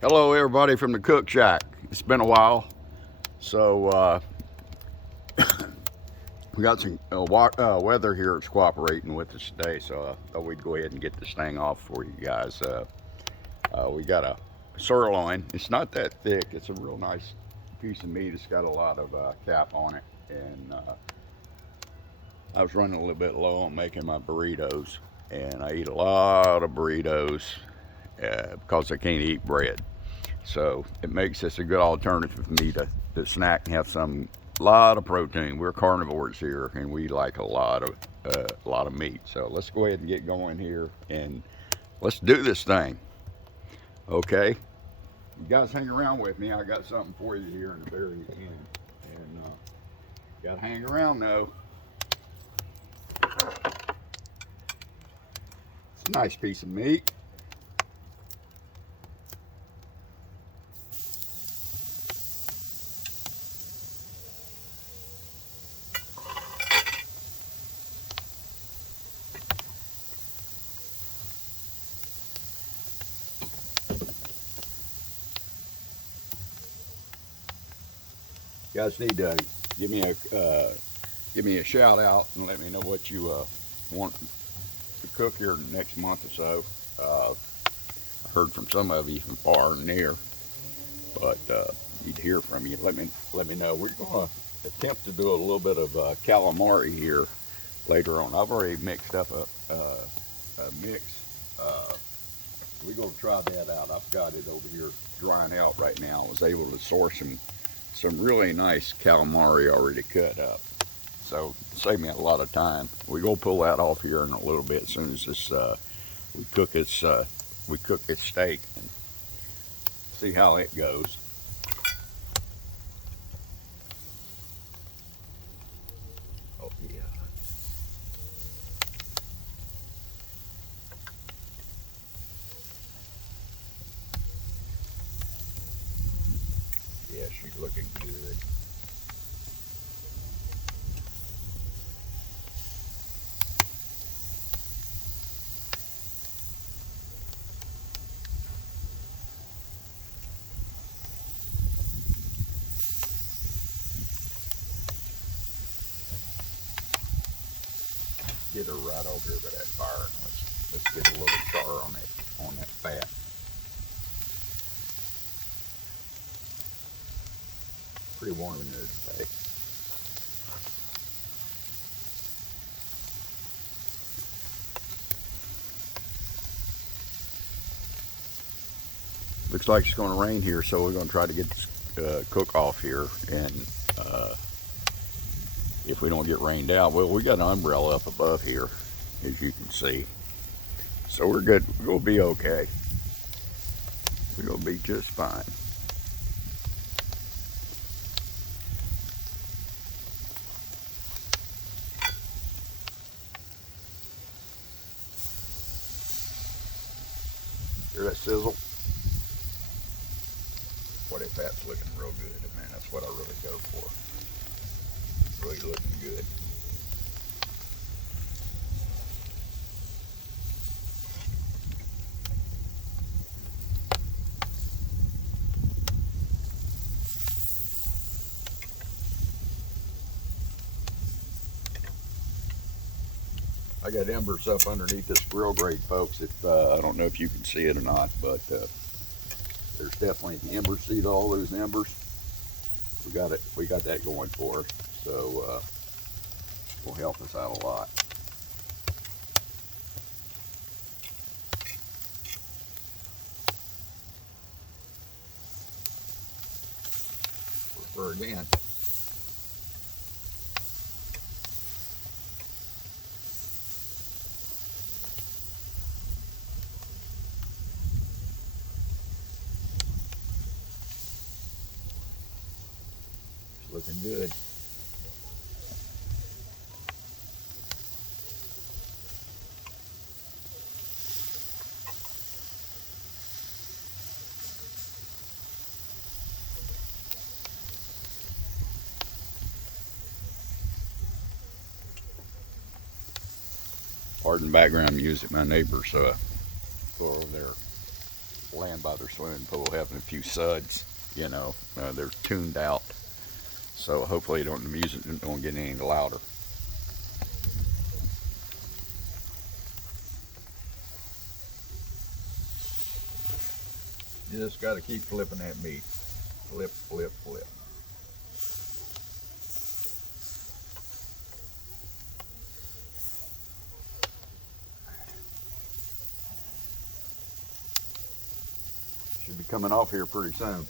Hello, everybody from the Cook Shack. It's been a while, so we got some weather here that's cooperating with us today. So I thought we'd go ahead and get this thing off for you guys. We got a sirloin. It's not that thick. It's a real nice piece of meat. It's got a lot of cap on it, and I was running a little bit low on making my burritos, and I eat a lot of burritos because I can't eat bread. So it makes this a good alternative for me to snack and have some lot of protein. We're carnivores here, and we like a lot of meat. So let's go ahead and get going here, and let's do this thing. Okay, you guys hang around with me. I got something for you here in the very end, and gotta hang around though. It's a nice piece of meat. You guys need to give me a shout out and let me know what you want to cook here next month or so. I heard from some of you from far and near, but need to hear from you. Let me know. We're going to attempt to do a little bit of calamari here later on. I've already mixed up a mix. Uh, we're going to try that out. I've got it over here drying out right now. I was able to source some really nice calamari already cut up. So save me a lot of time. We're gonna pull that off here in a little bit as soon as this we cook its steak and see how it goes. Oh yeah. Yeah, she's looking good. Get her right over here by that fire and let's get a little char on that fat. Pretty warm in there today. Looks like it's going to rain here, so we're going to try to get this cook off here. And if we don't get rained out, well, we got an umbrella up above here, as you can see. So we're good. We're going to be okay. We're going to be just fine. Hear that sizzle? Boy, that fat's looking real good, man. That's what I really go for. It's really looking good. I got embers up underneath this grill grate, folks. If I don't know if you can see it or not, but there's definitely the embers. See all those embers? We got it. We got that going for us. So will help us out a lot. For again. It's looking good. Pardon background music. My neighbors go over there laying by their swimming pool having a few suds. You know, they're tuned out, so hopefully the music don't get any louder. You just got to keep flipping that meat. Flip, flip, flip. Should be coming off here pretty soon.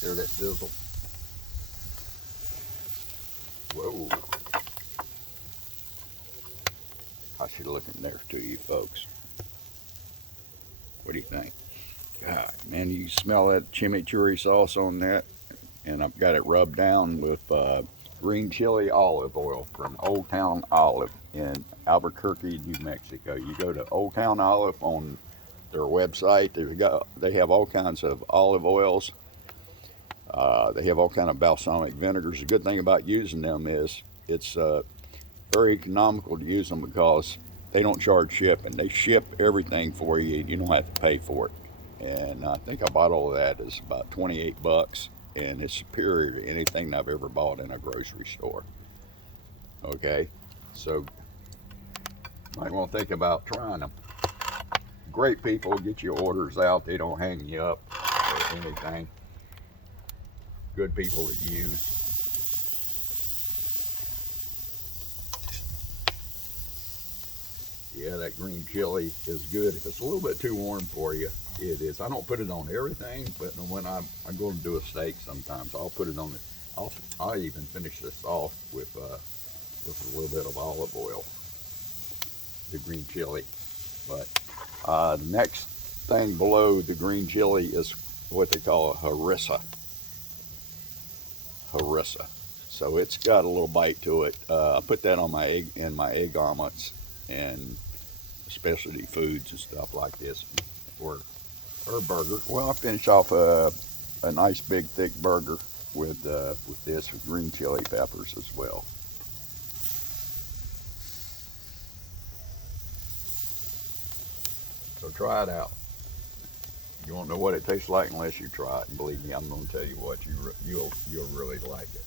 Hear that sizzle? Whoa. I should look in there to you folks. What do you think? God, man, you smell that chimichurri sauce on that? And I've got it rubbed down with green chili olive oil from Old Town Olive in Albuquerque, New Mexico. You go to Old Town Olive on their website. They have all kinds of olive oils. They have all kind of balsamic vinegars. The good thing about using them is it's very economical to use them because they don't charge shipping. They ship everything for you. You don't have to pay for it. And I think a bottle of that is about 28 bucks, and it's superior to anything I've ever bought in a grocery store. Okay, so might want to think about trying them. Great people, get your orders out. They don't hang you up or anything. Good people to use. Yeah, that green chili is good. If it's a little bit too warm for you, it is. I don't put it on everything, but when I go to do a steak sometimes, I'll put it on it. I'll even finish this off with a little bit of olive oil, the green chili. But the next thing below the green chili is what they call a harissa. Harissa. So it's got a little bite to it. I put that on my egg omelets and specialty foods and stuff like this, or a burger. Well, I finish off a nice big thick burger with this with green chili peppers as well. So try it out. You won't know what it tastes like unless you try it. And believe me, I'm going to tell you what, you'll really like it.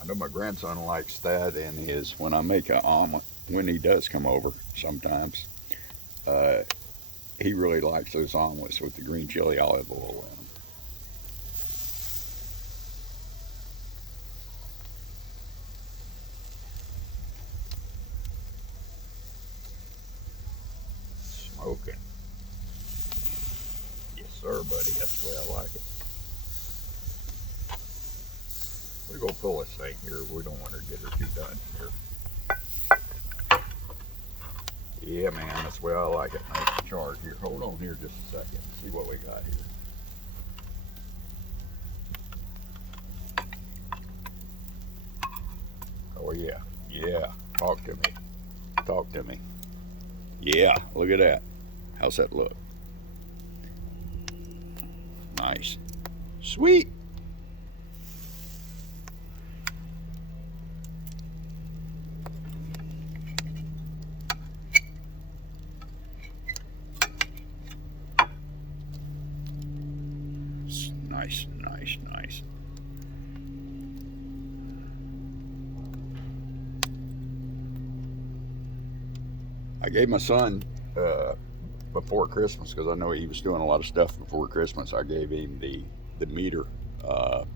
I know my grandson likes that, and when I make an omelet, when he does come over sometimes, he really likes those omelets with the green chili olive oil in them. Smoking. Yes, sir, buddy. That's the way I like it. We're going to pull this thing here. We don't want her to get her too done here. Yeah, man, that's the way I like it. Nice and charred here. Hold on here just a second. See what we got here. Oh, yeah. Yeah. Talk to me. Talk to me. Yeah, look at that. How's that look? Nice. Sweet. Nice, nice, nice. I gave my son before Christmas, because I know he was doing a lot of stuff before Christmas. I gave him the meter, the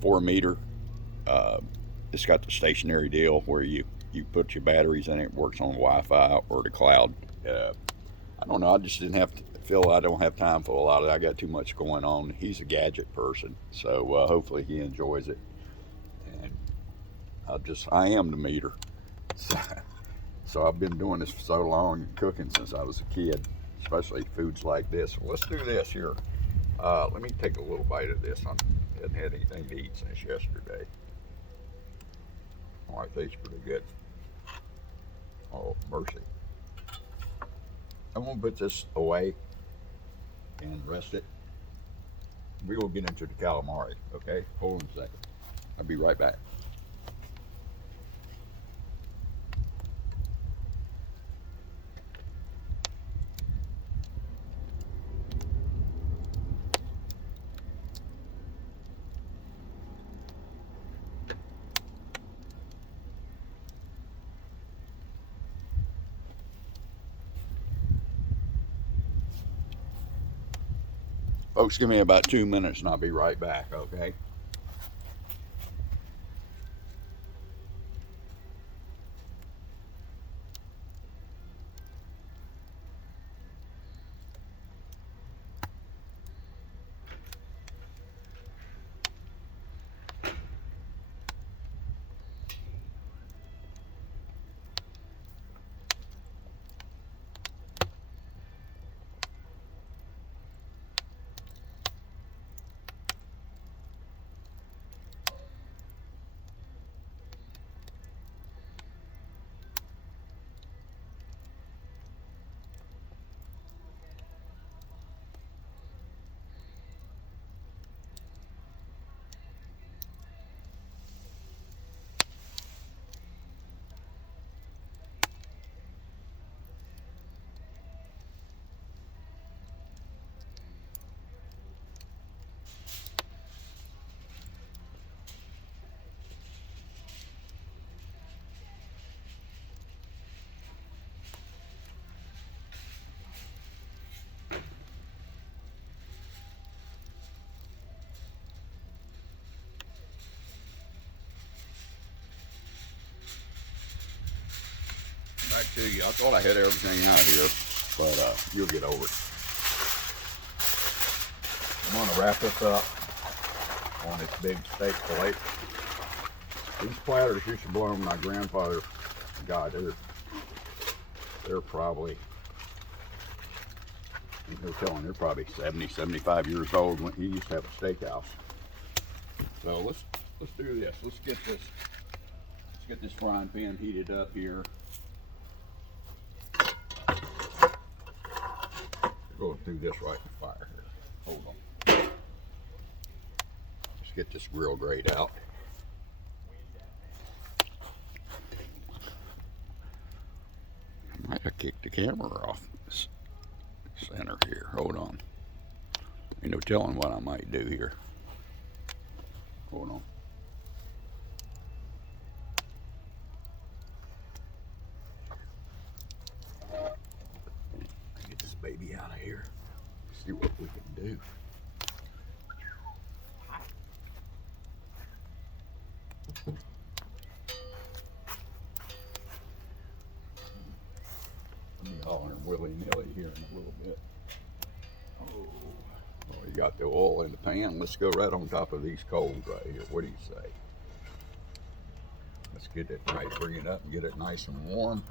4 meter. It's got the stationary deal where you put your batteries in it. It works on Wi-Fi or the cloud. I don't know. I just didn't feel I don't have time for a lot of it. I got too much going on. He's a gadget person, so hopefully he enjoys it. And I am the meter. So I've been doing this for so long, cooking since I was a kid, especially foods like this. Well, let's do this here. Let me take a little bite of this. I haven't had anything to eat since yesterday. Oh, it tastes pretty good. Oh, mercy. I'm going to put this away and rest it. We will get into the calamari, okay? Hold on a second. I'll be right back. Folks, give me about 2 minutes and I'll be right back, okay? Back to you. I thought I had everything out here, but you'll get over it. I'm gonna wrap this up on this big steak plate. These platters used to belong to my grandfather. God, they're probably, they're telling, they're probably 70, 75 years old. When he used to have a steakhouse. So let's do this. Let's get this frying pan heated up here. Go do this right in the fire here. Hold on. Let's get this grill grate out. I might have kicked the camera off this center here. Hold on. Ain't no telling what I might do here. Hold on. Get this baby out of here. See what we can do. Let me holler willy-nilly here in a little bit. Oh, well, you got the oil in the pan. Let's go right on top of these coals right here. What do you say? Let's get it right, bring it up and get it nice and warm.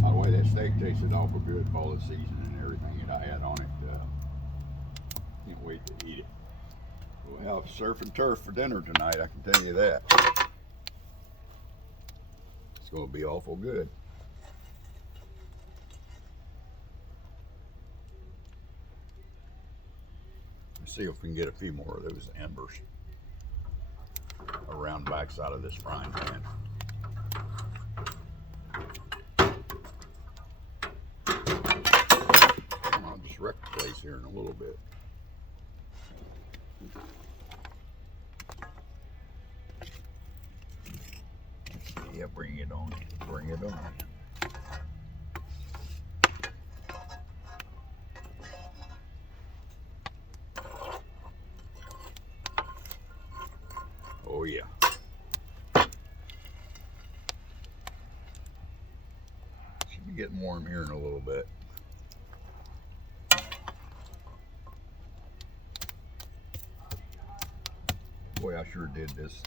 By the way, that steak tasted awful good with all the seasoning and everything that I had on it. Can't wait to eat it. We'll have surf and turf for dinner tonight, I can tell you that. It's going to be awful good. Let's see if we can get a few more of those embers around the backside of this frying pan. I'll just wreck the place here in a little bit. Yeah, bring it on. Bring it on. Oh yeah. Should be getting warm here in a little bit. Boy, I sure did this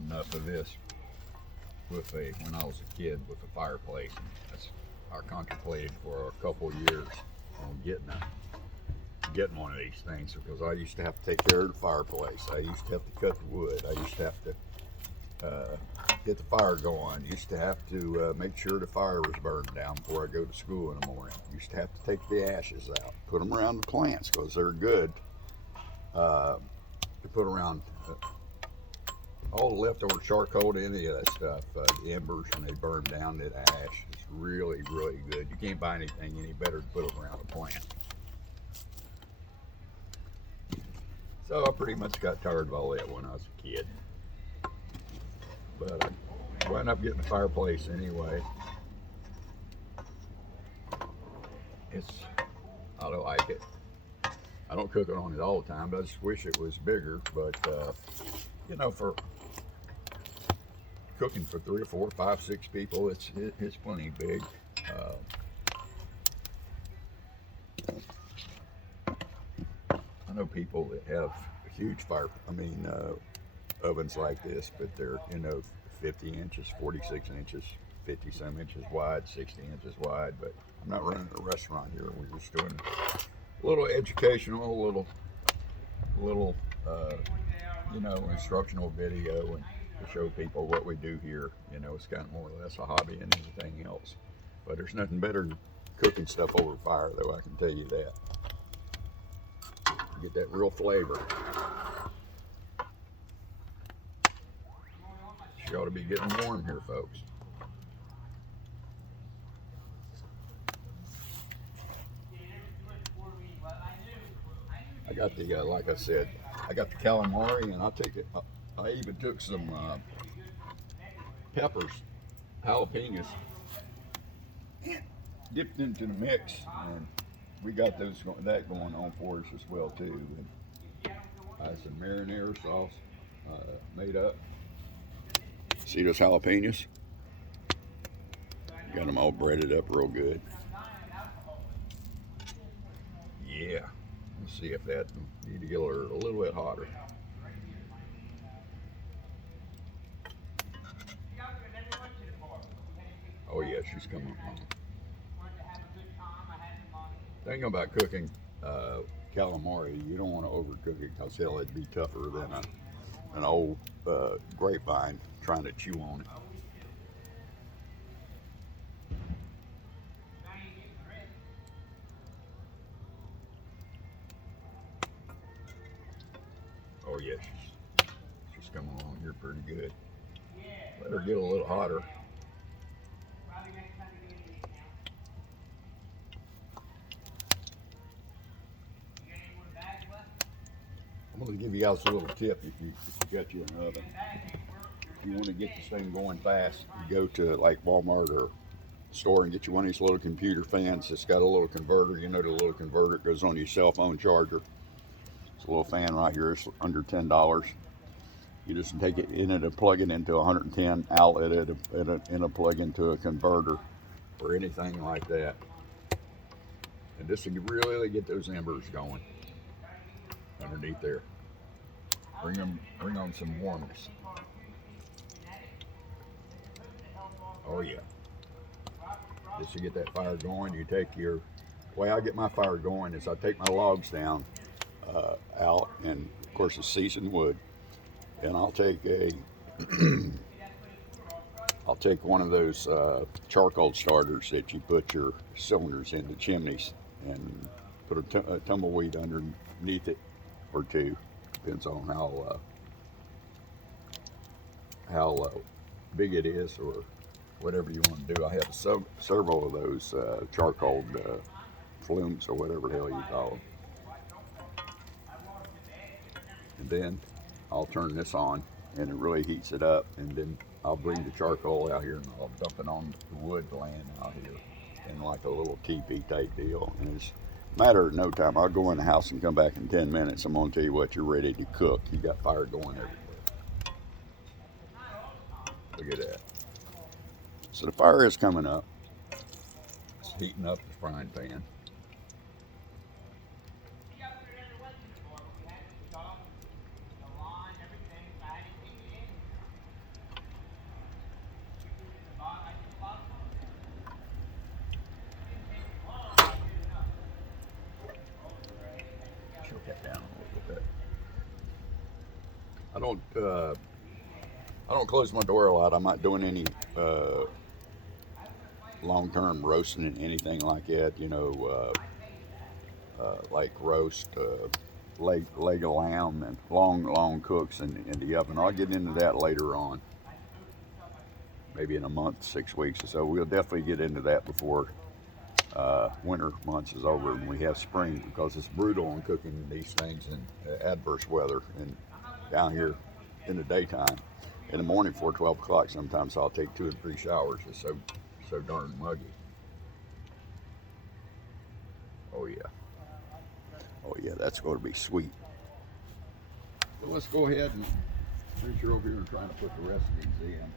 enough of this with when I was a kid with a fireplace. And that's I contemplated for a couple years on getting one of these things, because I used to have to take care of the fireplace. I used to have to cut the wood. I used to have to get the fire going. Used to have to make sure the fire was burned down before I go to school in the morning. Used to have to take the ashes out, put them around the plants because they're good to put around. All the leftover charcoal, any of that stuff, the embers when they burn down, that ash is really, really good. You can't buy anything any better to put around a plant. So I pretty much got tired of all that when I was a kid. But I wound up getting a fireplace anyway. I don't like it. I don't cook it on it all the time, but I just wish it was bigger. But, you know, for cooking for 3 or 4, 5, 6 people, it's plenty big. I know people that have huge ovens like this, but they're, 50 inches, 46 inches, 50 some inches wide, 60 inches wide. But I'm not running a restaurant here. We're just doing a little educational, little instructional video and to show people what we do here. It's kind of more or less a hobby than anything else. But there's nothing better than cooking stuff over fire, though, I can tell you that. You get that real flavor. She ought to be getting warm here, folks. I got the, like I said, I got the calamari, and I even took some peppers, jalapenos, dipped into the mix, and we got that going on for us as well too. And I had some marinara sauce made up. See those jalapenos? Got them all breaded up real good. Yeah. Let's see if that need to get her a little bit hotter. Oh yeah, she's coming on. Thing about cooking calamari, you don't want to overcook it because hell, it'd be tougher than an old grapevine trying to chew on it. Oh yeah, she's coming along here pretty good. Let her get a little hotter. I'm going to give you guys a little tip if you got you an oven. If you want to get this thing going fast, you go to like Walmart or store and get you one of these little computer fans. It's got a little converter. The little converter goes on your cell phone charger. It's a little fan right here. It's under $10. You just take it in it and plug it into a 110 outlet and a plug into a converter or anything like that. And this will really get those embers going underneath there. Bring on some warmness. Oh yeah. Just to get that fire going, you take the way I get my fire going is I take my logs down out, and of course it's seasoned wood, and I'll take one of those charcoal starters that you put your cylinders in the chimneys, and put a tumbleweed underneath it or two, depends on how big it is or whatever you want to do. I have several of those charcoal flumes or whatever the hell you call them. And then I'll turn this on, and it really heats it up, and then I'll bring the charcoal out here and I'll dump it on the wood laying out here in like a little teepee type deal. And it's a matter of no time. I'll go in the house and come back in 10 minutes. I'm going to tell you what, you're ready to cook. You got fire going everywhere. Look at that. So the fire is coming up. It's heating up the frying pan. Choke that down a little bit. I don't close my door a lot. I'm not doing any long-term roasting and anything like that. Like roast leg of lamb and long cooks in the oven. I'll get into that later on, maybe in a month, 6 weeks or so. We'll definitely get into that before winter months is over and we have spring, because it's brutal on cooking these things in adverse weather. And down here in the daytime, in the morning before 12 o'clock, sometimes I'll take 2 or 3 showers. It's so darn muggy. Oh yeah. Oh yeah, that's going to be sweet. So let's go ahead and venture over here and try to put the rest of these in.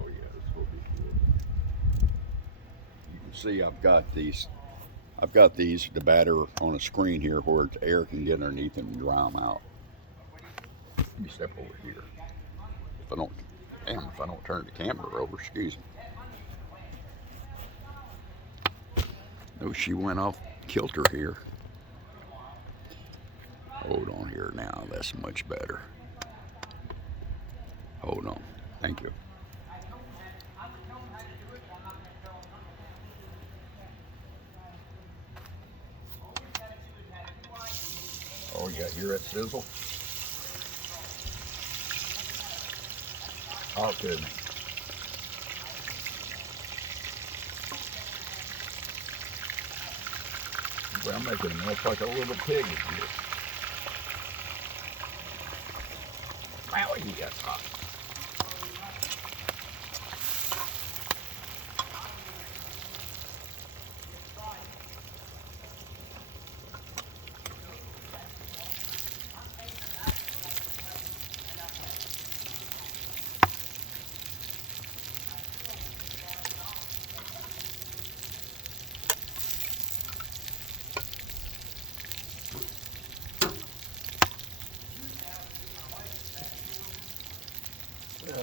Oh yeah, this will be good. You can see I've got these, the batter on a screen here where the air can get underneath them and dry them out. Let me step over here. If I don't turn the camera over, excuse me. No, she went off kilter here. Hold on here now, that's much better. Hold on, thank you. Oh yeah, hear that sizzle? Oh goodness. Well, I'm making it look like a little pig here. Wow, that's hot.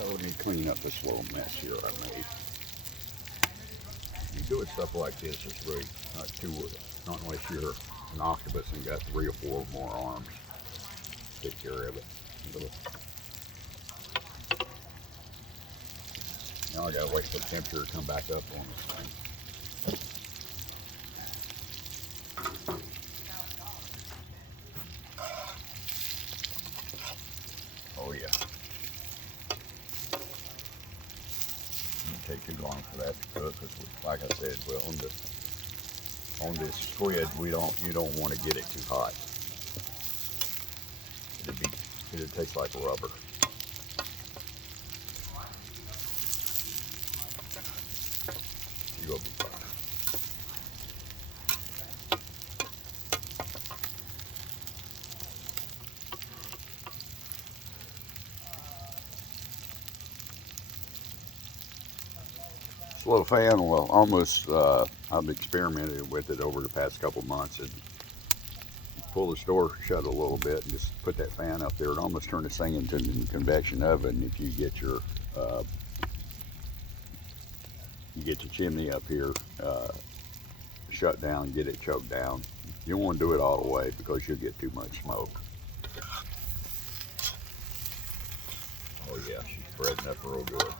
Let me clean up this little mess here I made. You doing stuff like this is really not unless you're an octopus and got 3 or 4 more arms. Take care of it. Now I gotta wait for the temperature to come back up on this thing. Oh yeah. Doesn't take too long for that to cook, because like I said, well, on this squid, you don't want to get it too hot. It'd taste like rubber. You'll be fine. This little fan will almost, I've experimented with it over the past couple months, and pull the door shut a little bit and just put that fan up there and almost turn this thing into a convection oven. If you get your chimney up here shut down, get it choked down. You don't want to do it all the way because you'll get too much smoke. Oh yeah, she's spreading up real good.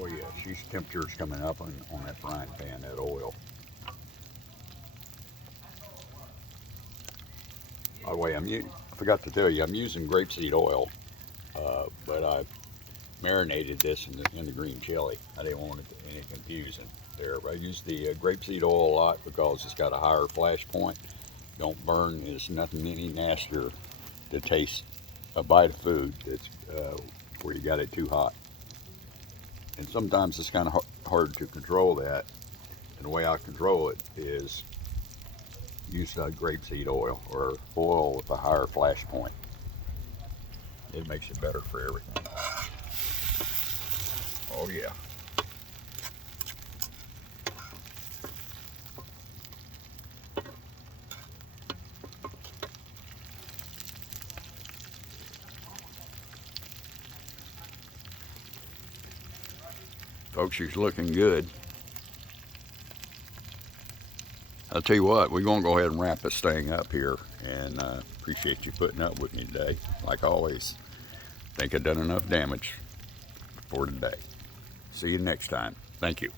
Oh yeah, temperature's coming up on that frying pan, that oil. By the way, I forgot to tell you, I'm using grapeseed oil, but I marinated this in the green chili. I didn't want it any confusing there. But I use the grapeseed oil a lot because it's got a higher flash point. Don't burn. It's nothing any nastier to taste a bite of food that's where you got it too hot. And sometimes it's kind of hard to control that. And the way I control it is use grapeseed oil or oil with a higher flash point. It makes it better for everything. Oh yeah. Folks, she's looking good. I'll tell you what, we're going to go ahead and wrap this thing up here. And appreciate you putting up with me today. Like always, think I've done enough damage for today. See you next time. Thank you.